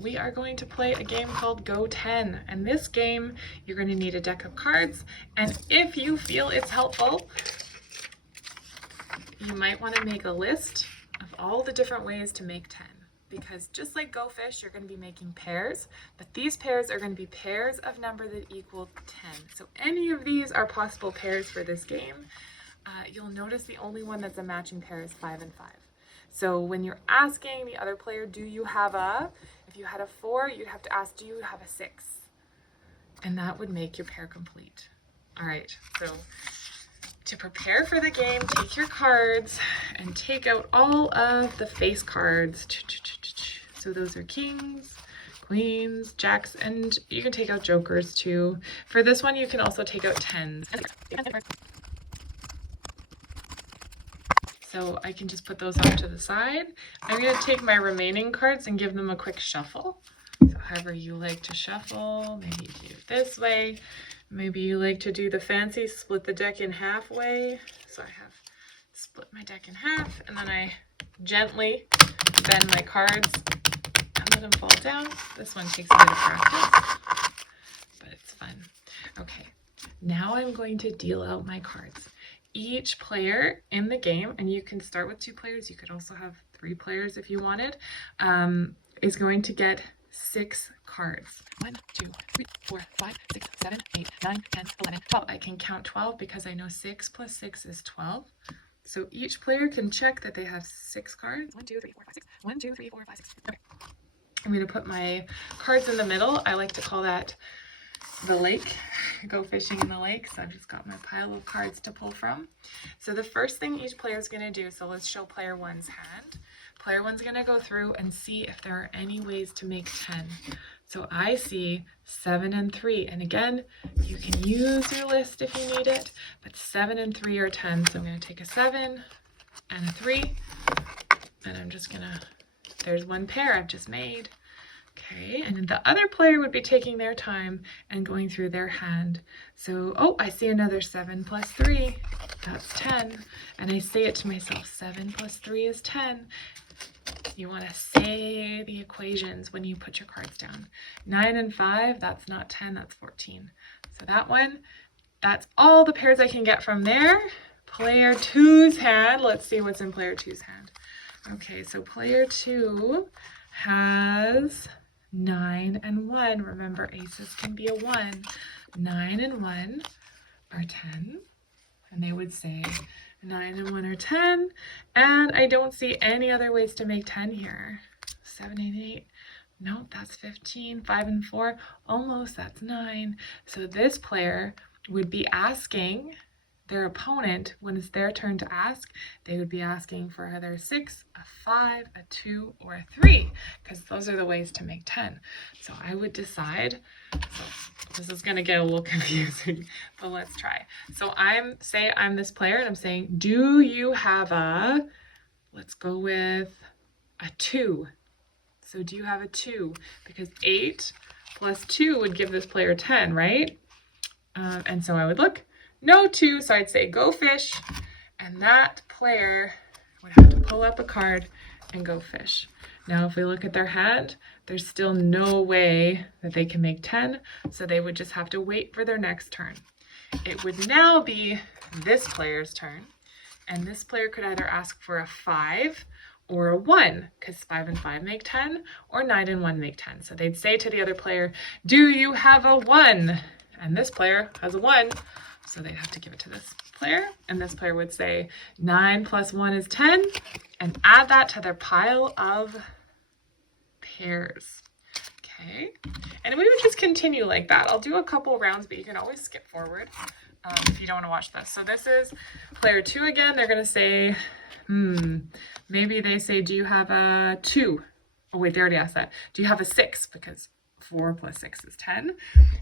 we are going to play a game called Go 10. And this game, you're going to need a deck of cards. And if you feel it's helpful, you might want to make a list of all the different ways to make 10. Because just like Go Fish, you're going to be making pairs, but these pairs are going to be pairs of number that equal 10. So any of these are possible pairs for this game. You'll notice the only one that's a matching pair is 5 and 5. So when you're asking the other player, do you have a, if you had a 4, you'd have to ask, do you have a 6? And that would make your pair complete. All right, so to prepare for the game, take your cards and take out all of the face cards. So those are kings, queens, jacks, and you can take out jokers too. For this one, you can also take out 10s. So I can just put those off to the side. I'm going to take my remaining cards and give them a quick shuffle. So however you like to shuffle, maybe you do it this way. Maybe you like to do the fancy split the deck in half way. So I have split my deck in half, and then I gently bend my cards and let them fall down. This one takes a bit of practice, but it's fun. Okay, now I'm going to deal out my cards. Each player in the game, and you can start with 2 players, you could also have 3 players if you wanted, is going to get 6 cards. 1, 2, 3, 4, 5, 6, 7, 8, 9, 10, 11, 12. I can count 12 because I know 6 plus 6 is 12. So each player can check that they have 6 cards. 1, 2, 3, 4, 5, 6. 1, 2, 3, 4, 5, 6. Okay. I'm going to put my cards in the middle. I like to call that the lake. Go fishing in the lake. So I've just got my pile of cards to pull from. So the first thing each player is going to do, so let's show player 1's hand. Player 1's going to go through and see if there are any ways to make 10. So I see 7 and 3. And again, you can use your list if you need it, but 7 and 3 are 10. So I'm going to take a 7 and a 3, and I'm just going to, there's one pair I've just made. Okay, and the other player would be taking their time and going through their hand. So, oh, I see another 7 plus 3. That's 10. And I say it to myself, 7 plus 3 is 10. You want to say the equations when you put your cards down. 9 and 5, that's not 10, that's 14. So that one, that's all the pairs I can get from there. Player 2's hand, let's see what's in player 2's hand. Okay, so player 2 has 9 and 1. Remember, aces can be a 1. 9 and 1 are 10. And they would say 9 and 1 are 10. And I don't see any other ways to make 10 here. 7 and 8. Nope, that's 15. 5 and 4. Almost, that's 9. So this player would be asking their opponent, when it's their turn to ask, they would be asking for either a 6, a 5, a 2, or a 3, because those are the ways to make 10. So I would decide, so this is going to get a little confusing, but let's try. So I'm this player, and I'm saying, do you have a, let's go with a 2. So do you have a 2? Because 8 plus 2 would give this player 10, right? And so I would look. No 2, so I'd say go fish, and that player would have to pull up a card and go fish. Now if we look at their hand, there's still no way that they can make 10, so they would just have to wait for their next turn. It would now be this player's turn, and this player could either ask for a 5 or a 1, because 5 and 5 make 10, or 9 and 1 make 10. So they'd say to the other player, do you have a 1? And this player has a 1. So they'd have to give it to this player, and this player would say 9 plus 1 is 10, and add that to their pile of pairs. Okay, and we would just continue like that. I'll do a couple rounds, but you can always skip forward if you don't want to watch this. So this is player 2 again. They're going to say, maybe they say, do you have a 2? Oh wait, they already asked that. Do you have a 6? Because 4 plus 6 is 10.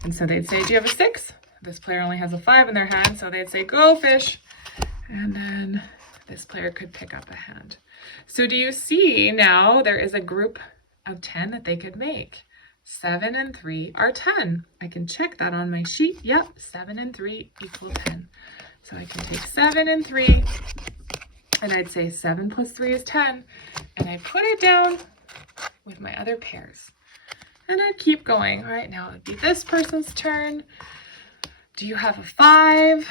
And so they'd say, do you have a 6? This player only has a 5 in their hand, so they'd say, go fish. And then this player could pick up a hand. So do you see now there is a group of 10 that they could make? 7 and 3 are 10. I can check that on my sheet. Yep, 7 and 3 equal 10. So I can take 7 and 3, and I'd say 7 plus 3 is 10. And I put it down with my other pairs. And I'd keep going. All right, now it'd be this person's turn. Do you have a 5?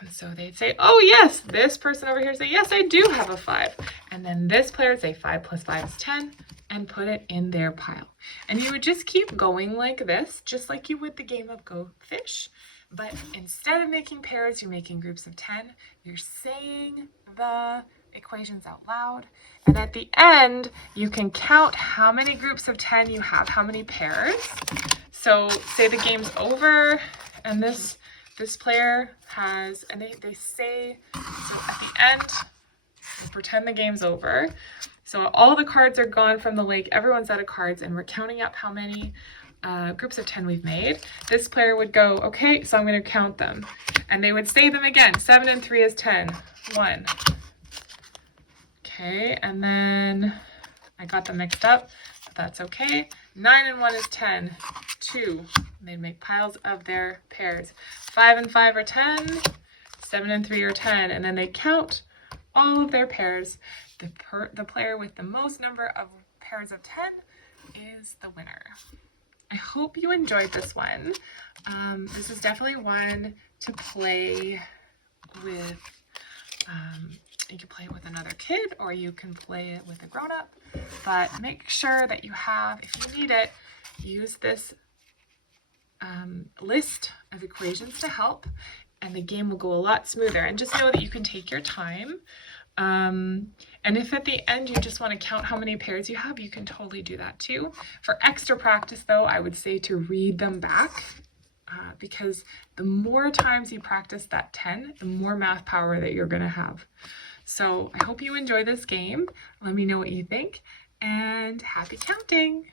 And so they'd say, oh yes. This person over here would say, yes, I do have a 5. And then this player would say 5 plus 5 is 10 and put it in their pile. And you would just keep going like this, just like you would the game of Go Fish. But instead of making pairs, you're making groups of 10. You're saying the equations out loud. And at the end, you can count how many groups of 10 you have, how many pairs. So say the game's over and this player has, and they say, so at the end, we'll pretend the game's over. So all the cards are gone from the lake, everyone's out of cards, and we're counting up how many groups of 10 we've made. This player would go, okay, so I'm going to count them. And they would say them again. 7 and 3 is 10. 1. Okay, and then I got them mixed up, but that's okay. 9 and 1 is 10. 2. And they'd make piles of their pairs. 5 and 5 are 10. 7 and 3 are 10. And then they count all of their pairs. The player with the most number of pairs of 10 is the winner. I hope you enjoyed this one. This is definitely one to play with. You can play it with another kid or you can play it with a grown-up, but make sure that you have, if you need it, use this list of equations to help, and the game will go a lot smoother. And just know that you can take your time. And if at the end you just want to count how many pairs you have, you can totally do that too. For extra practice though, I would say to read them back, because the more times you practice that 10, the more math power that you're going to have. So I hope you enjoy this game. Let me know what you think, and happy counting!